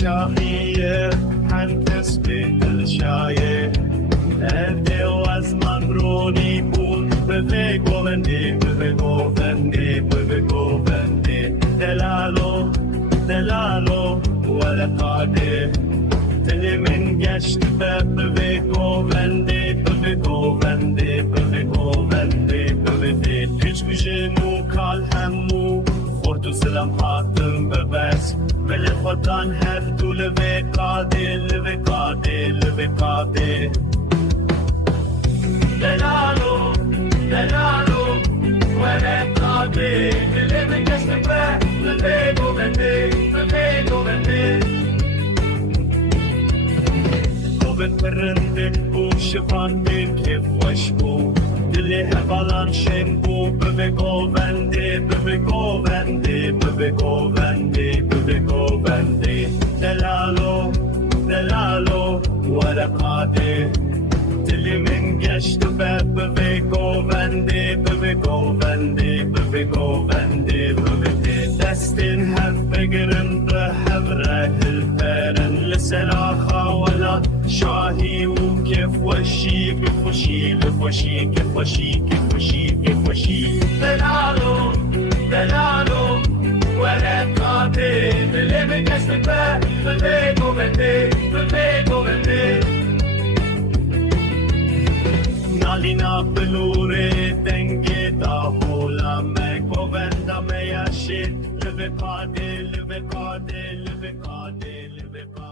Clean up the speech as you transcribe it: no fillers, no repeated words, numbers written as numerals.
شاهية حنتس بالشاية أنتي واسمان روني بول بفيكو بندي بفيكو بندي بفيكو بندي دلالو دلالو ولا قادي تلي من جشت بفيكو بندي بفيكو بندي بفيكو بندي بفيكو Hiç gücünü kalhemu Ordu selam hattım bebes بالخطان هفتو لبقادي لبقادي لبقادي دلالو دلالو ولقادي اللي بكشفه لبيقو بندي لبيقو بندي قوبن برندك وشفان من كيف وشبو دلي هبالان شنبو ببقو بندي ببقو بندي ببقو بندي ببقو بندي دلالو دلالو ورقاتي دلي من قشت ببقو بندي ببقو بندي ببقو بندي ببقو دستين هف بقرن بحبره الفرن لسلاخة ولا شاهي وكيف وشي كيف وشي كيف وشي كيف وشي كيف وشي كيف وشي دلالو دلالو ولا قاتل اللي بكشفه بفيكو بندي بفيكو بندي نالينا بلوري دنگي داهولا مكو بندا مياشي لبقادي لبقادي لبقادي لبقادي